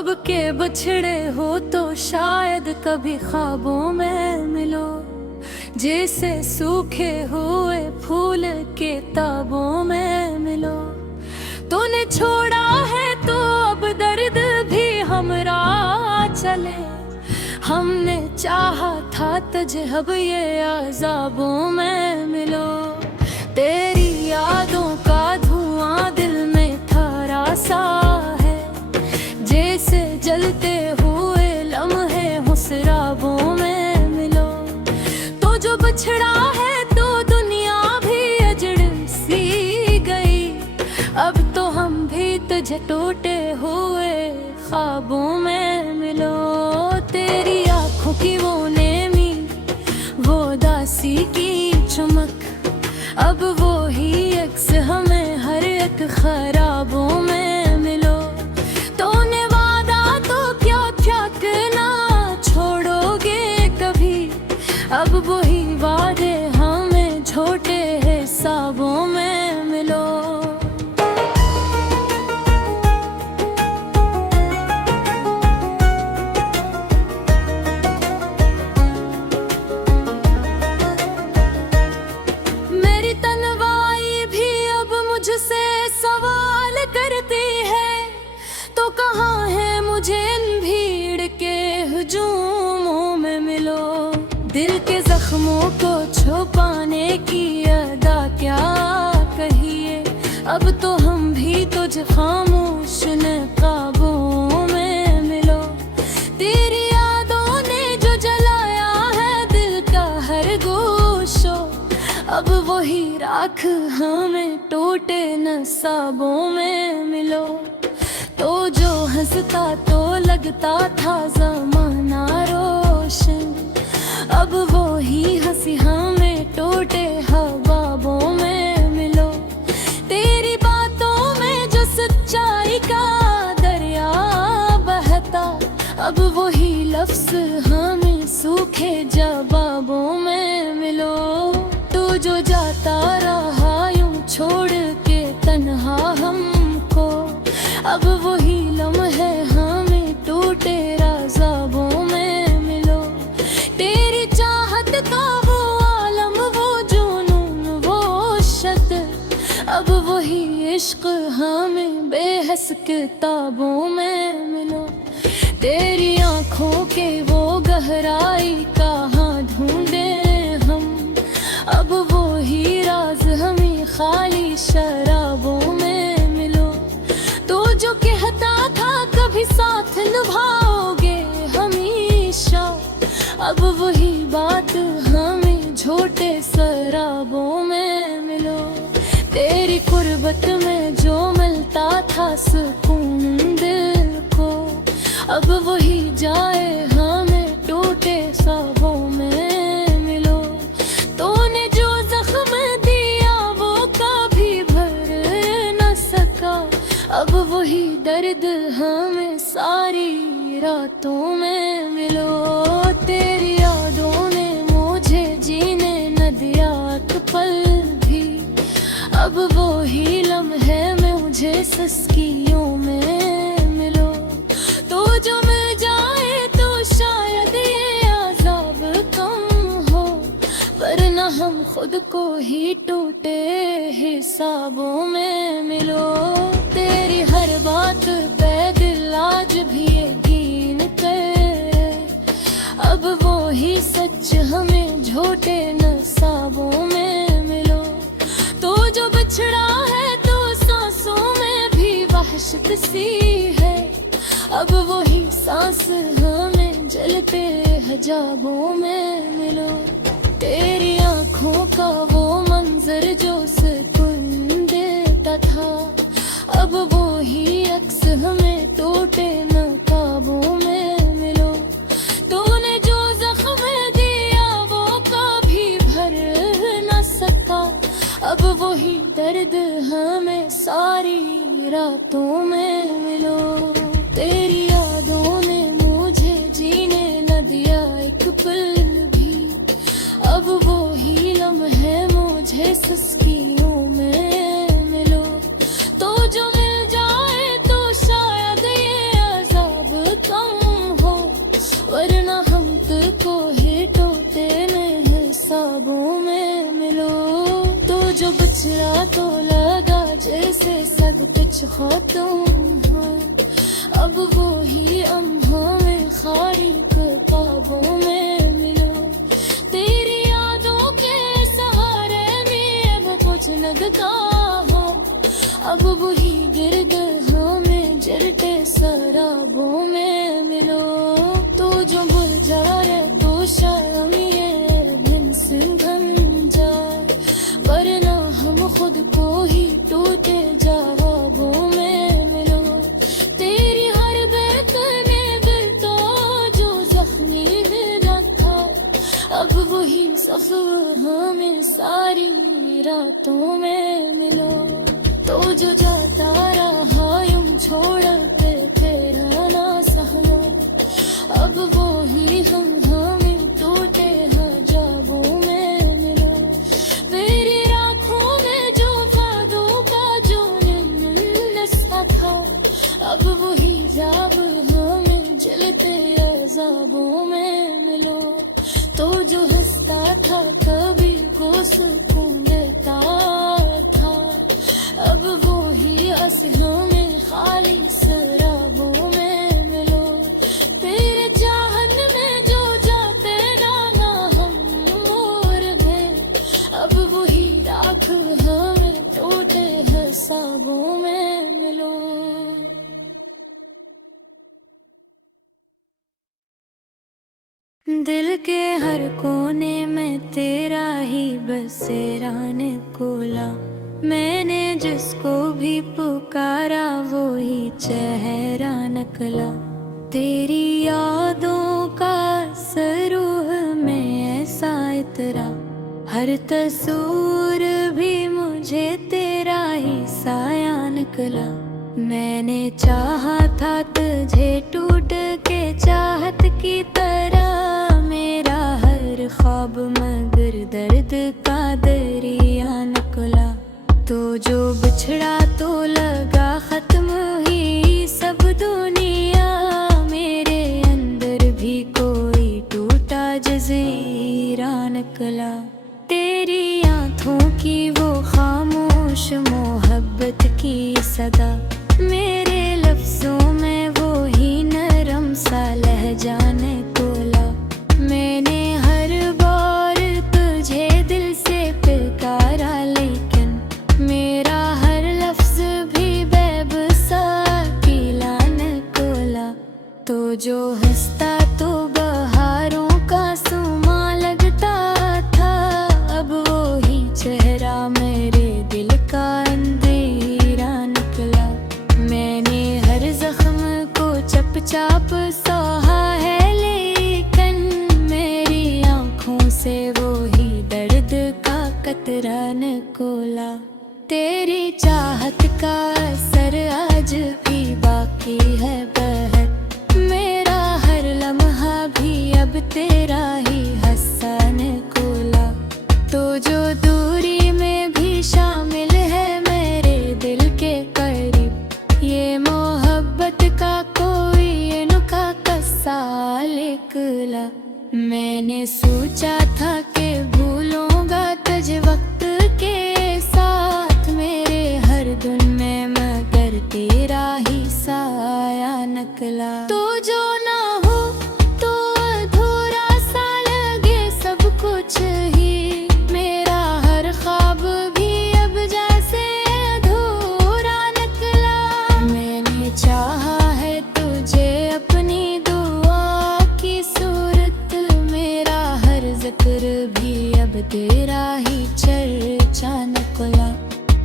कब के बछड़े हो तो शायद कभी ख्वाबों में मिलो, जैसे सूखे हुए फूल के ताबों में मिलो। तूने छोड़ा है तो अब दर्द भी हमरा चले, हमने चाहा था तुझे अब ये अज़ाबों में मिलो। तेरी यादों का धुआं दिल में थरा सा है, जैसे जलते हुए लम्हे हुस्राबों में मिलो। तो जो बछड़ा है तो दुनिया भी अजड़ सी गई, अब तो हम भी तुझे टूटे हुए ख्वाबों में मिलो। तेरी आंखों की वो नेमी, वो दासी की चमक, अब वो ही अक्स हमें हर एक खराबों में मिलो। तूने वादा तो क्या ना छोड़ोगे कभी, अब वही वादे हमें छोटे हिसाबों में मिलो। मुझसे सवाल करती है तो कहाँ है मुझे इन भीड़ के हुजूमों में मिलो। दिल के जख्मों को छुपाने की अदा क्या कहिए, अब तो हम भी तुझ खामोश नकाबों में मिलो। तेरी यादों ने जो जलाया है दिल का हर गोशो, अब वही राख हमें टूटे नसाबों में मिलो। तो जो हंसता तो लगता था ज़माना रोशन, अब वो ही हंसी हमें टूटे हवाबों में मिलो। तेरी बातों में जो सच्चाई का दरिया बहता, अब वही लफ्ज़ हमें सूखे जवाबों में मिलो। तू जो जाता रहा यूं छोड़ के तन्हा हमको, अब वही लम्हे हमें टूटे राज़ाबों में मिलो। तेरी चाहत का वो आलम, वो जुनून, वो शत, अब वही इश्क हमें बेहस किताबों में मिलो। तेरी आँखों के वो गहराई कहाँ ढूंढे हम, अब वो ही राज हमें खाली शराबों में मिलो। तो जो कहता था कभी साथ निभाओगे हमेशा, अब वही बात हमें झूठे शराबों में मिलो। तेरी कुर्बत में जो मिलता था सुकून दिल को, अब वही जाए हमें टूटे ख्वाबों में मिलो। तूने जो जख्म दिया वो कभी भर न सका, अब वही दर्द हमें सारी रातों में मिलो। तेरी यादों ने मुझे जीने न दिया एक पल भी, अब वो ही लम्हे मुझे सस्कियों में मिलो। तो जो मिल जाए तो शायद ये अज़ाब कम हो, वरना हम खुद को ही टूटे हिसाबों में मिलो। तेरी हर बात पे दिल आज भी यकीन करे, अब वो ही सच हमें झूठे नसाबों में मिलो। तो जो बछड़ा है तो सांसों में भी वहशत सी है, अब वही सांस हमें जलते हिजाबों में मिलो। तेरी आँखों का वो मंजर जो सुकून देता था, अब वो ही अक्स हमें टूटे नकाबों में मिलो। तूने जो जख्म दिया वो कभी भर न सका, अब वही दर्द हमें सारी रातों में मिलो। तेरी यादों ने मुझे जीने न दिया एक पल भी, अब वो ही लम्हे मुझे सस्कियों में मिलो। तो जो मिल जाए तो शायद ये अज़ाब को ही टूटे में हिसाबों में मिलो। तो जो बिछड़ा तो लगा जैसे सब कुछ खत्म है, अब वो ही हमें खाली किताबों में मिलो। तेरी यादों के सहारे में अब कुछ लगता हो, अब वही गिर गए हमें जलते शराबों में मिलो। तो जो भूल जाए तो शर्म ये दिन सिंघन जाए, वरना हम खुद को ही टूटे जवाबों में मिलो। तेरी हर बैत में दिल तो जो जख्मी दिल था, अब वही सफर हमें सारी रातों में मिलो। तो जो जाता रहा यूं छोड़ के तेरा ना सहना, अब वो ही हमें टूटे हजाबों में मिलो। मेरी राखों में जो वादों का जो नशा था, अब वही जाब हमें जलते अज़ाबों में मिलो। तो जो हंसता था कभी वो सुकून देता था, अब वो ही असलों में खाली शराबों में मिलो। तेरे चाहन में जो जाते ना हम मोर गए, अब वही राख हमें टूटे हिसाबों में मिलो। दिल के हर कोने में तेरा ही बसेरा निकला, मैंने जिसको भी पुकारा वो ही चेहरा निकला। तेरी यादों का सरूह में ऐसा इतरा, हर तस्वीर भी मुझे तेरा ही साया निकला। मैंने चाहा था तुझे टूट के चाहत की तरह, मेरा हर ख्वाब मगर दर्द का दरिया निकला। तो जो बिछड़ा तो लगा खत्म ही सब दुनिया, मेरे अंदर भी कोई टूटा जज़ीरा निकला। तेरी आँखों की वो खामोश मोहब्बत की सदा, मेरे लफ्जों में वो ही नरम सा लहजा निकला। मैंने हर बार तुझे दिल से पुकारा, लेकिन मेरा हर लफ्ज भी बेबसा अकेला निकला। तो जो हंसता तो बहारों का सुमा लगता था, अब वो ही चेहरा मेरे दिल का अंधेरा निकला। मैंने हर जख्म को चपचाप सहा है, लेकिन मेरी आँखों से वो ही दर्द का कतरा निकला। तेरी चाहत का असर आज भी बाकी है बहर, मेरा हर लम्हा भी अब तेरा ही हंसा निकला। तो जो दूरी में भी शामिल है मेरे दिल के करीब, ये मोहब्बत का कोई अनोखा किस्सा निकला। मैंने सोचा था कि भूलूंगा तुझे वक्त के साथ, मेरे हर दिन में मगर तेरा ही साया निकला। तो जो ना हो तो अधूरा सा लगे सब कुछ ही, मेरा हर ख्वाब भी अब जैसे अधूरा निकला। मैंने चाहा है तुझे अपनी दुआ की सूरत, मेरा हर जिक्र भी अब तेरा ही चर्चा निकला।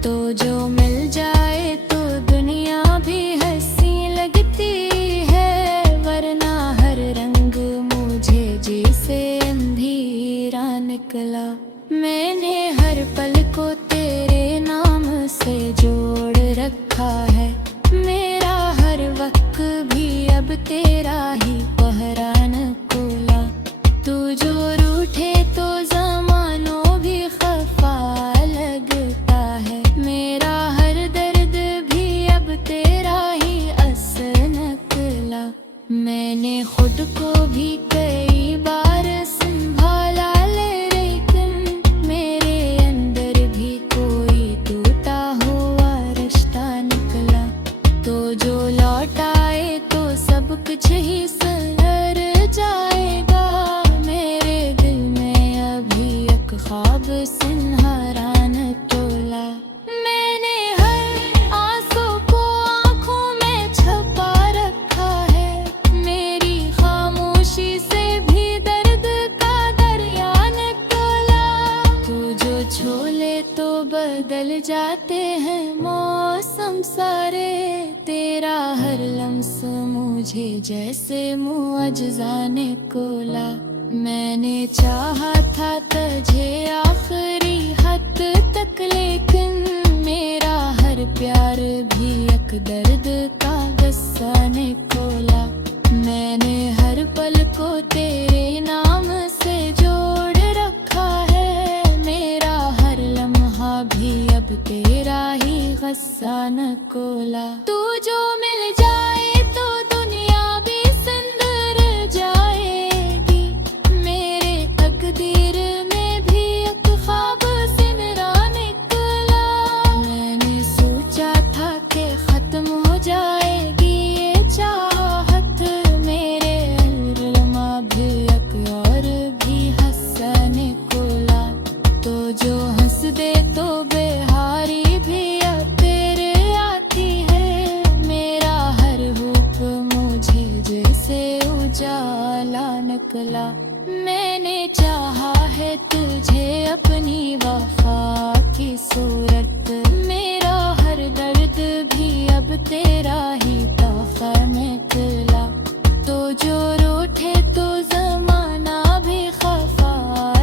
तो जो मिल जाए तो दुनिया भी हंसी लगती है, वरना हर रंग मुझे जैसे अंधेरा निकला। मैंने हर पल को तेरे नाम से जोड़ रखा है, मेरा हर वक्त भी अब तेरा ही पहरा निकला। तू जो रूठे तो ज़मानों भी खफा लगता है, मेरा हर दर्द भी अब तेरा ही असर निकला। मैंने खुद को भी कई बार बदल जाते हैं मौसम सारे, तेरा हर लम्स मुझे जैसे मुअज्जा ने कोला। मैंने चाहा था तुझे आखिरी हद तक, लेकिन मेरा हर प्यार भी एक दर्द का गस्सा ने खोला। मैंने हर पल को तेरे नाम से जोड़ रखा है, मेरा हर लम्हा भी अब तेरा ही गस्सा न कोला। तू जो मिल जाए तो दुनिया भी सुंदर जाएगी, मेरे तकदीर में भी एक ख्वाब सिमरा निकला। मैंने सोचा था कि खत्म हो जाएगी ये चाहत, मेरे अरमा भी एक और भी हंसा निकला। तो जो हंस दे तो बेहारी भी तेरे आती है, मेरा हर रूप मुझे जैसे उजाला निकला। मैंने चाहा है तुझे अपनी वफा की सूरत, मेरा हर दर्द भी अब तेरा ही तोहफा निकला। तो जो रूठे तो जमाना भी खफा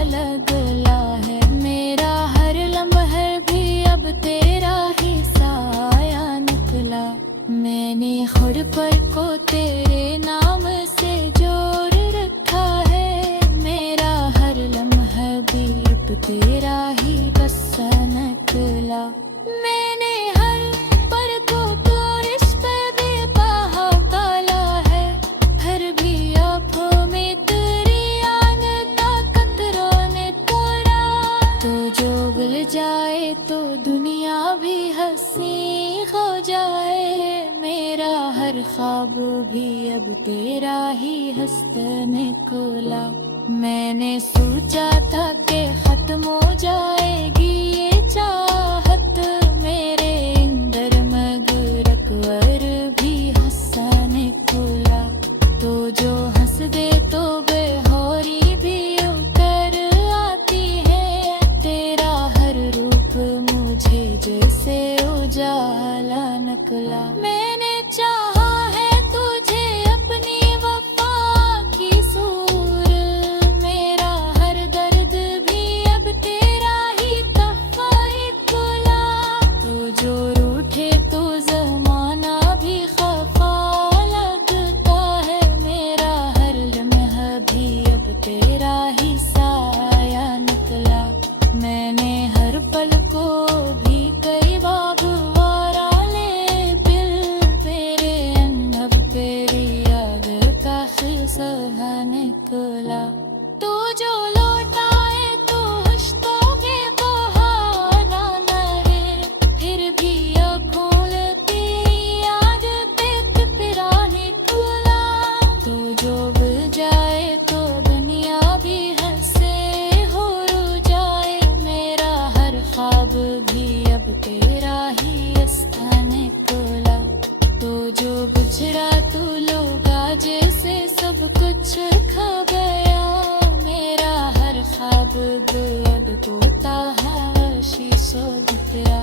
लगला है, मेरा हर लम्हा भी अब तेरा ही साया निकला। मैंने हर पल को तेरे नाम से जोड़ रखा है, मेरा हर लम्हा भी अब तेरा ही गस्सा निकला। मैंने हर पल को बारिश पे भी बहा काला है, फिर भी आँखों में तेरी याद का कतरा ने तोड़ा। तो जो भूल जाए तो दुनिया भी हंसी हो जाए, मेरा हर ख्वाब भी अब तेरा ही हंसता निकला। मैंने सोचा था कि खत्म हो जाएगी ये चाहत, मेरे अंदर मगर अकबर भी हंसा निकला। तो जो हंस दे तो बेहोरी भी उतर आती है, तेरा हर रूप मुझे जैसे उजाला निकला। मैंने चाहा है तुझे अपनी वफा की सूर, मेरा हर दर्द भी अब तेरा ही तोहफा निकला। तो जो रूठे तो जमाना भी खफा लगता है, मेरा हर लम्हा भी अब तेरा ही साया निकला। मैंने हर पल को भी कई बार वारा ले दिल, तेरे अनुभव तेरी याद का सहा निकला। तू जो लौटाए तो हंसता के बहाना न है, फिर भी खोलती याद पे फिरा निकला। तो जो भूल जाए तो दुनिया भी हंसे हो जाए, मेरा हर ख्वाब भी अब तेरा ही हंसता निकला। तो जो गुजरा तू लोगा जैसे सब कुछ खा गया, मेरा हर ख्वाब अब तोता है शीशो दिखरा।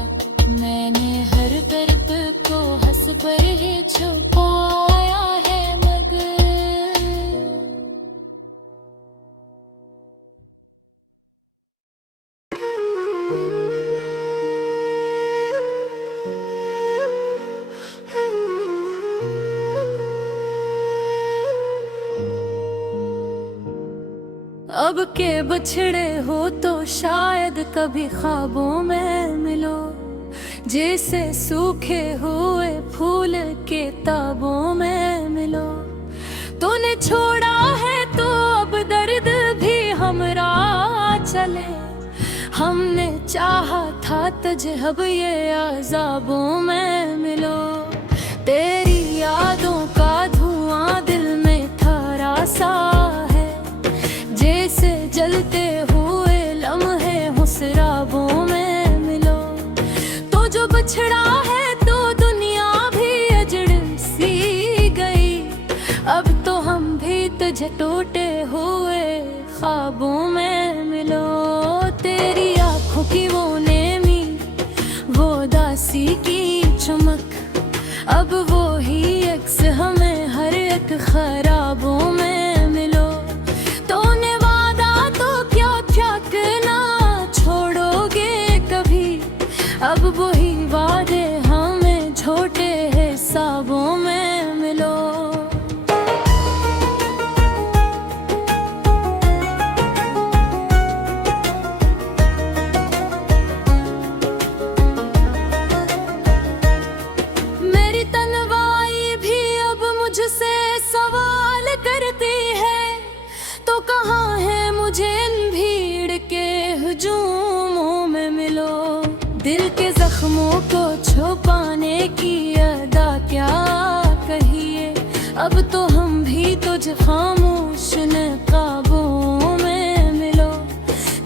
मैंने हर दर्द को हंस पर ही छुपाया है मगर अब के बछड़े हो तो शायद कभी ख्वाबों में मिलो, जैसे सूखे हुए फूल के ताबों में मिलो। तूने छोड़ा है तो अब दर्द भी हमरा चले, हमने चाहा था तुझे अब ये अज़ाबों में मिलो। तेरी यादों का धुआं दिल में थरा सा है, जैसे जलते हुए लम्हे हुसराबों में मिलो। तो जो बछड़ा है तो दुनिया भी अजड़ सी गई, अब तो हम भी तुझे टूटे हुए ख्वाबों में मिलो। तेरी आंखों की वो नेमी कहाँ है मुझे इन भीड़ के हुजूमों में मिलो। दिल के जख्मों को छुपाने की अदा क्या कहिए, अब तो हम भी तुझ खामोश नकाबों में मिलो।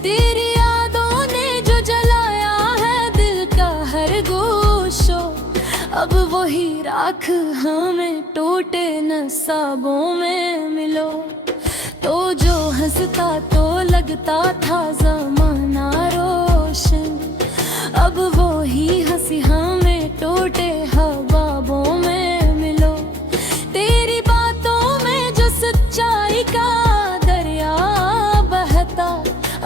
तेरी यादों ने जो जलाया है दिल का हर गोशो, अब वही राख हमें टूटे नसाबों में मिलो। तो जो हंसता तो लगता था ज़माना रोशन, अब वो ही हंसी हमें टूटे हवाबों में मिलो। तेरी बातों में जो सच्चाई का दरिया बहता,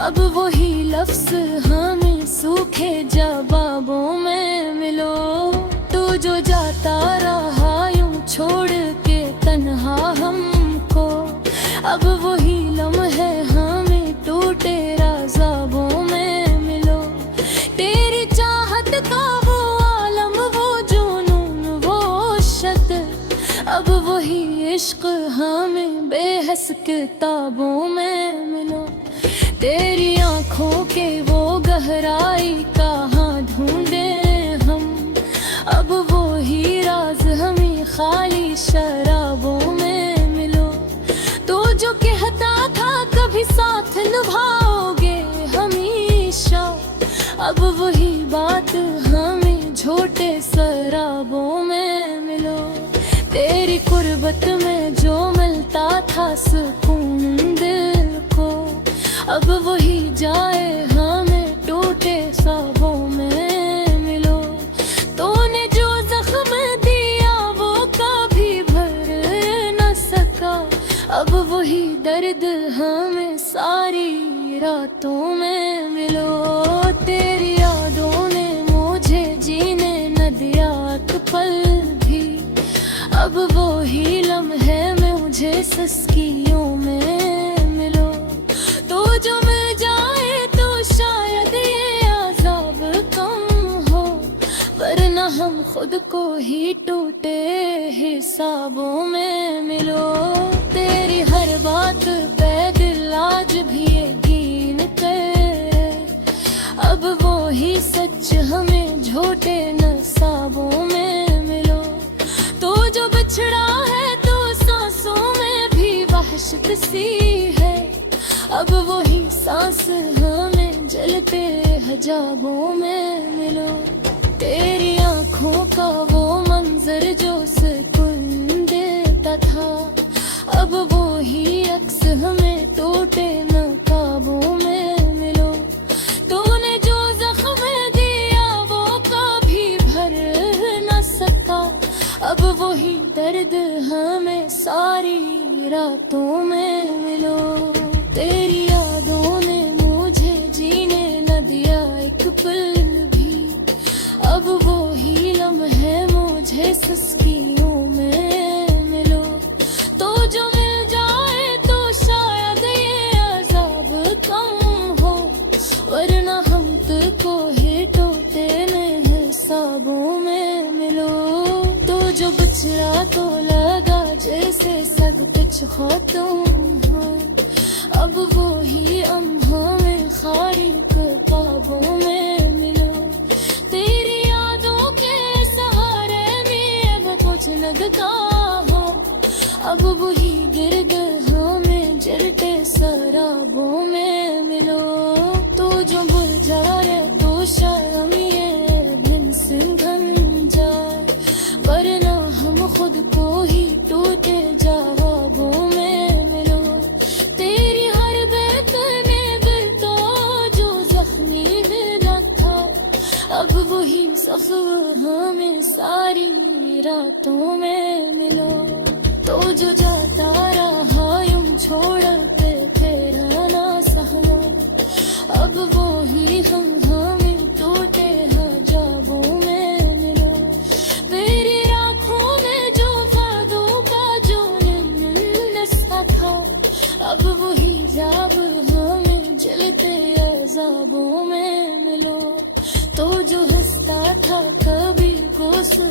अब वही लफ्ज़ हमें सूखे जवाबों में मिलो। तू जो जाता रहा यूं छोड़ के तन्हा हमको, अब वही लम्हे हमें टूटे राज़ाबों में मिलो। तेरी चाहत का वो आलम, वो जुनून, वो शत, अब वही इश्क हमें बेहस किताबों में मिलो। तेरी आँखों के वो गहराई कहाँ ढूंढे हम, अब वो ही राज हमें खाली शराबों में मिलो। तो जो कहता था कभी साथ निभाओगे हमेशा, अब वही बात हमें झूठे शराबों में मिलो। तेरी कुर्बत में जो मिलता था सुकून दिल को, अब वही जाए हमें टूटे ख्वाबों में मिलो। तूने जो जख्म दिया वो कभी भर न सका, अब वही दर्द हमें सारी रातों में मिलो। तेरी यादों ने मुझे जीने न दिया एक पल भी, अब वो ही लम्हे मुझे सस्कियों में मिलो। तो जो मिल जाए तो शायद ये अज़ाब कम हो, वरना हम खुद को ही टूटे हिसाबों में मिलो। तेरी हर बात पे दिल आज भी यकीन करे, अब वो ही सच हमें झूठे नसाबों में मिलो। तो जो बिछड़ा है तो सांसों में भी वहशत सी है, अब वही सांस हमें जलते हजाबों में मिलो। तेरी आँखों का वो मंजर जो सुकून देता था, अब वो ही अक्स हमें टूटे नकाबों में मिलो। तूने जो जख्म दिया वो कभी भर न सका, अब वही दर्द हमें सारी रातों में मिलो। तेरी यादों ने मुझे जीने न दिया एक पल भी, अब वो ही लम्हे मुझे सस्कियों में मिलो। तो जो मिल जाए तो शायद ये अज़ाब कम हो, वरना हम तुझको ही टूटे हिसाबों में मिलो। तो जो बिछड़ा तो लगा जैसे सब कुछ खत्म हो, अब वो ही हमें खाली किताबों में मिलो। तेरी यादों के सहारे में अब कुछ लगता हो, अब वही गिर्द हमें जलते शराबों में मिलो। तो जो भूल जाए तो शर्म ये दिन सिंघन जाए, वरना हम खुद को ही टूटे जवाबों में मिलो। तेरी हर बात में दिल तो जो जख्मी मिला था, अब वही सफ़र हमें सारी रातों में मिलो। तो जो जाता रहा यूं छोड़ के तेरा ना सहना, अब वो ही हम हमें टूटे हजाबों में मिलो। मेरी राखों में जो वादों का जो नशा था, अब वही जाब हमें जलते अज़ाबों में मिलो। तो जो हंसता था कभी गुस्सा